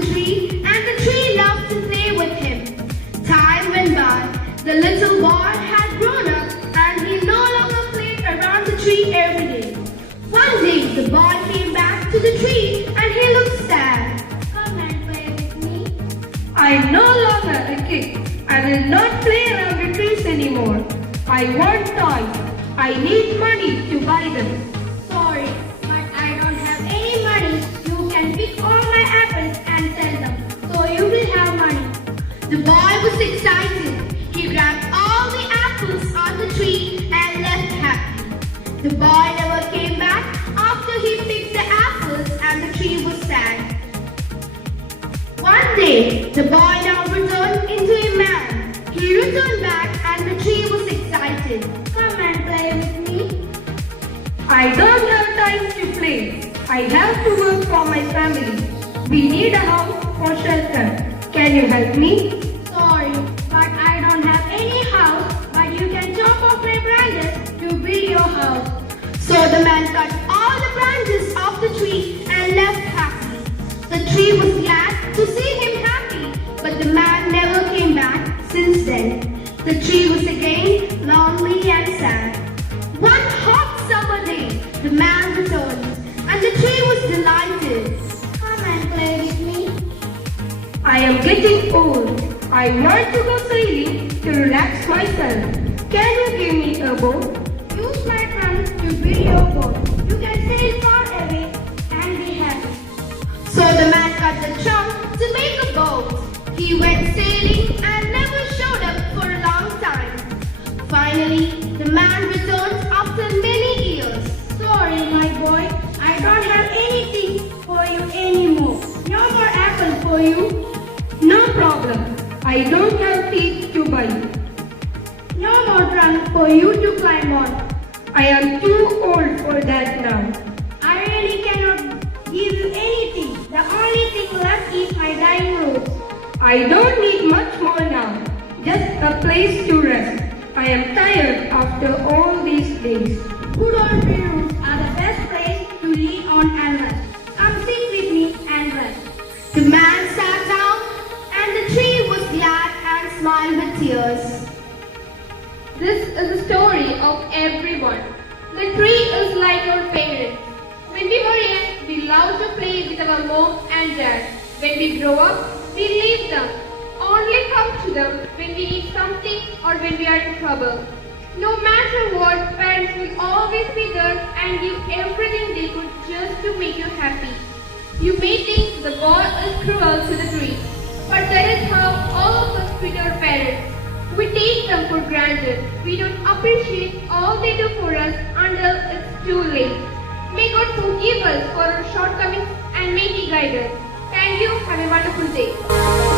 the tree and the tree loved to play with him. Time went by. The little boy had grown up and he no longer played around the tree every day. One day the boy came back to the tree and he looked sad. Come and play with me. I am no longer a kid. I will not play around the trees anymore. I want toys. I need money to buy them. Sorry, but I don't have any money. You can pick all my apples and sell them, so you will have money. The boy was excited. He grabbed all the apples on the tree and left happy. The boy never came back after he picked the apples and the tree was sad. One day, the boy now returned into a man. He returned back and the tree was excited. Come and play with me. I don't have time to play. I have to work for my family. We need a house for shelter. Can you help me? Sorry, but I don't have any house, but you can chop off my branches to build your house. So the man cut all the branches off the tree and left happy. The tree was glad to see him happy, but the man never came back since then. The tree was again lonely and sad. One hot summer day, the man returned, and the tree was delighted. Come and play with me. I am getting old. I want to go sailing to relax myself. Can you give me a boat? Use my trunk to build your boat. You can sail far away and be happy. So the man cut the trunk to make a boat. He went sailing and never showed up for a long time. Finally, the man returned after many years. Sorry, my boy, I don't have anything for you anymore. No more apple for you. No problem. I don't have teeth to buy. No more trunk for you to climb on. I am too old for that now. I really cannot give you anything. The only thing left is my dying roots. I don't need much more now. Just a place to rest. I am tired after all these days. Good old tree roots are the best place to lean on and rest. Come sit with me and rest. The man sat down and the tree was glad and smiled with tears. This is the story of everyone. The tree is like our parents. When we were young, we loved to play with our mom and dad. When we grow up, we leave them. Only come to them when we need something or when we are in trouble. No matter what, parents will always be there and give everything they could just to make you happy. You may think the boy is cruel to the tree, but that is how all of us treat our parents. We take them for granted. We don't appreciate all they do for us until it's too late. May God forgive us for our shortcomings and may He guide us. Thank you. Have a wonderful day.